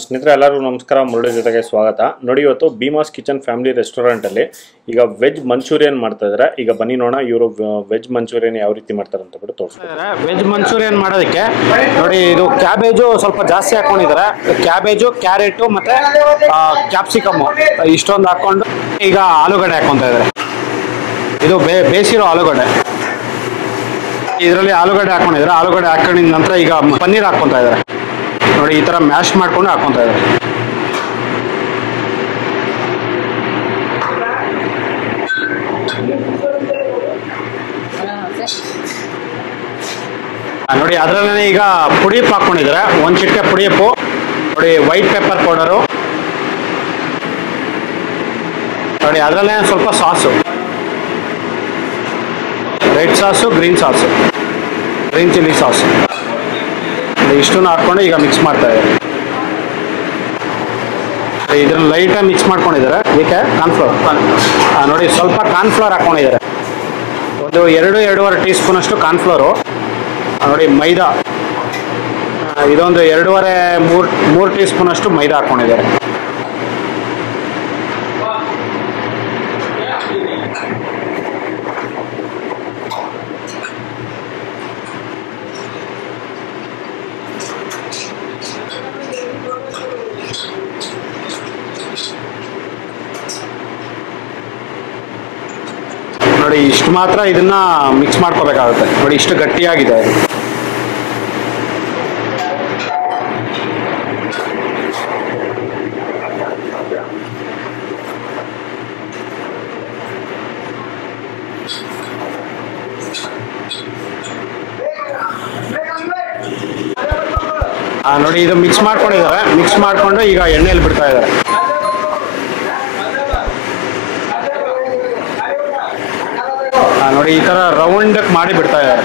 ಸ್ನೇಹಿತರೆ ಎಲ್ಲರಿಗೂ ನಮಸ್ಕಾರ. ಮುರಳಿ ಜೊತೆಗೆ ಸ್ವಾಗತ. ನೋಡಿ, ಇವತ್ತು ಭೀಮಾಸ್ ಕಿಚನ್ ಫ್ಯಾಮಿಲಿ ರೆಸ್ಟೋರೆಂಟಲ್ಲಿ ಈಗ ವೆಜ್ ಮಂಚೂರಿಯನ್ ಮಾಡ್ತಾ ಇದ್ದಾರೆ. ಈಗ ಬನ್ನಿ ನೋಡೋಣ ಇವರು ವೆಜ್ ಮಂಚೂರಿಯನ್ ಯಾವ ರೀತಿ ಮಾಡ್ತಾರೆ ಅಂತ ಬಿಟ್ಟು ತೋರಿಸ್ತಾರೆ. ವೆಜ್ ಮಂಚೂರಿಯನ್ ಮಾಡೋದಕ್ಕೆ ನೋಡಿ, ಇದು ಕ್ಯಾಬೇಜು ಸ್ವಲ್ಪ ಜಾಸ್ತಿ ಹಾಕೊಂಡಿದ್ದಾರೆ. ಕ್ಯಾಬೇಜು, ಕ್ಯಾರೆಟು ಮತ್ತೆ ಕ್ಯಾಪ್ಸಿಕಮ್ಮು ಇಷ್ಟೊಂದು ಹಾಕೊಂಡು ಈಗ ಆಲೂಗಡ್ಡೆ ಹಾಕೊತಾ ಇದ್ದಾರೆ. ಇದು ಬೇಯಿಸಿರೋ ಆಲೂಗಡ್ಡೆ. ಇದರಲ್ಲಿ ಆಲೂಗಡ್ಡೆ ಹಾಕೊಂಡಿದ್ದಾರೆ. ಆಲೂಗಡ್ಡೆ ಹಾಕೊಂಡಿದ ನಂತರ ಈಗ ಪನ್ನೀರ್ ಹಾಕೊತಾ ಇದ್ದಾರೆ. ನೋಡಿ, ಈ ತರ ಮ್ಯಾಶ್ ಮಾಡ್ಕೊಂಡು ಹಾಕೊಂತ ಇದ್ದಾರೆ. ನೋಡಿ, ಅದರಲ್ಲೇ ಈಗ ಪುಡಿಯಪ್ಪು ಹಾಕೊಂಡಿದ್ದಾರೆ. ಒಂದು ಚಿಟಿಕೆ ಪುಡಿಯಪ್ಪು, ನೋಡಿ ವೈಟ್ ಪೆಪ್ಪರ್ ಪೌಡರು, ನೋಡಿ ಅದರಲ್ಲೇ ಸ್ವಲ್ಪ sauce, red sauce, green sauce, green chilli sauce, ಇಷ್ಟನ್ನು ಹಾಕೊಂಡು ಈಗ ಮಿಕ್ಸ್ ಮಾಡ್ತಾ ಇದ್ದಾರೆ. ಇದ್ರಲ್ಲಿ ಲೈಟಾಗಿ ಮಿಕ್ಸ್ ಮಾಡ್ಕೊಂಡಿದ್ದಾರೆ. ಇದಕ್ಕೆ ಕಾರ್ನ್ಫ್ಲವರ್, ನೋಡಿ ಸ್ವಲ್ಪ ಕಾರ್ನ್ಫ್ಲವರ್ ಹಾಕೊಂಡಿದ್ದಾರೆ. ಒಂದು 2-2.5 ಟೀ ಸ್ಪೂನ್ ಅಷ್ಟು ಕಾರ್ನ್ಫ್ಲವರು. ನೋಡಿ ಮೈದಾ, ಇದೊಂದು 2.5-3 ಟೀ ಸ್ಪೂನ್ ಅಷ್ಟು ಮೈದಾ ಹಾಕೊಂಡಿದ್ದಾರೆ. ನೋಡಿ, ಇಷ್ಟು ಮಾತ್ರ ಇದನ್ನ ಮಿಕ್ಸ್ ಮಾಡ್ಕೋಬೇಕಾಗುತ್ತೆ. ನೋಡಿ, ಇಷ್ಟು ಗಟ್ಟಿಯಾಗಿದೆ ಅದು. ನೋಡಿ, ಇದು ಮಿಕ್ಸ್ ಮಾಡ್ಕೊಂಡಿದ್ದಾರೆ. ಮಿಕ್ಸ್ ಮಾಡ್ಕೊಂಡು ಈಗ ಎಣ್ಣೆಯಲ್ಲಿ ಬಿಡ್ತಾ ಇದ್ದಾರೆ. ನೋಡಿ, ಈ ತರ ರೌಂಡ್ ಮಾಡಿ ಬಿಡ್ತಾ ಇದ್ದಾರೆ.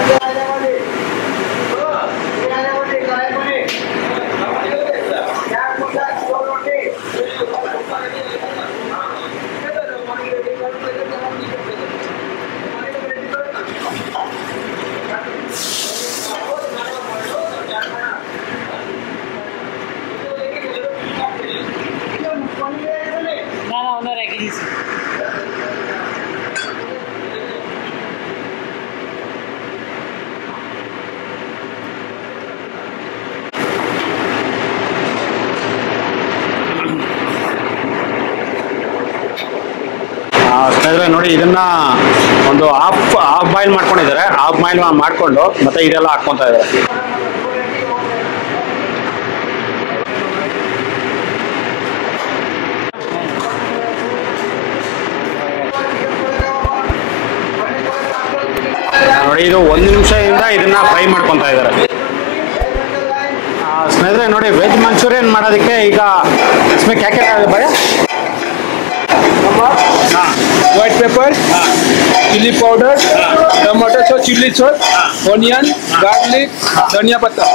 ಸ್ನೇಹಿತರೆ ನೋಡಿ, ಇದನ್ನ ಒಂದು ಹಾಫ್ ಬಾಯ್ಲ್ ಮಾಡ್ಕೊಂಡಿದ್ದಾರೆ. ಹಾಫ್ ಬಾಯ್ಲ್ ಮಾಡ್ಕೊಂಡು ಮತ್ತೆ ಇದೆಲ್ಲ ಹಾಕ್ಕೊಂತ ಇದ್ದಾರೆ. ನೋಡಿ, ಇದು 1 ನಿಮಿಷದಿಂದ ಇದನ್ನ ಫ್ರೈ ಮಾಡ್ಕೊಂತ ಇದ್ದಾರೆ. ಸ್ನೇಹಿತರೆ ನೋಡಿ, ವೆಜ್ ಮಂಚೂರಿಯನ್ ಮಾಡೋದಕ್ಕೆ ಈಗ इसमें क्या क्या है भैया? White pepper, chilli powder, tomato sauce, chilli sauce, onion, garlic, धनिया पत्ता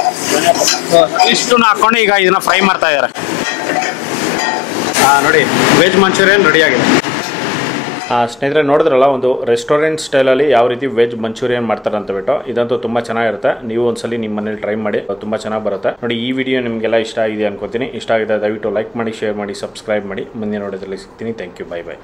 ಇಷ್ಟನ್ನು ಹಾಕೊಂಡು ಈಗ ಇದನ್ನ ಫ್ರೈ ಮಾಡ್ತಾ ಇದ್ದಾರೆ. ನೋಡಿ, ವೆಜ್ ಮಂಚೂರಿಯನ್ ರೆಡಿ ಆಗಿದೆ. ಸ್ನೇಹಿತರೆ ನೋಡಿದ್ರಲ್ಲ, ಒಂದು ರೆಸ್ಟೋರೆಂಟ್ ಸ್ಟೈಲಲ್ಲಿ ಯಾವ ರೀತಿ ವೆಜ್ ಮಂಚೂರಿಯನ್ ಮಾಡ್ತಾರೆ ಅಂತ ಬಿಟ್ಟು. ಇದಂತೂ ತುಂಬ ಚೆನ್ನಾಗಿರುತ್ತೆ. ನೀವು ಒಂದ್ಸಲಿ ನಿಮ್ಮ ಮನೇಲಿ ಟ್ರೈ ಮಾಡಿ, ತುಂಬ ಚೆನ್ನಾಗಿ ಬರುತ್ತೆ. ನೋಡಿ, ಈ ವಿಡಿಯೋ ನಿಮಗೆಲ್ಲ ಇಷ್ಟ ಆಗಿದೆ ಅನ್ಕೋತೀನಿ. ಇಷ್ಟ ಆಗಿದೆ ದಯವಿಟ್ಟು ಲೈಕ್ ಮಾಡಿ, ಶೇರ್ ಮಾಡಿ, ಸಬ್ಸ್ಕ್ರೈಬ್ ಮಾಡಿ. ಮುಂದಿನ ನೋಡೋದ್ರಲ್ಲಿ ಸಿಗ್ತೀನಿ. Thank you, bye by.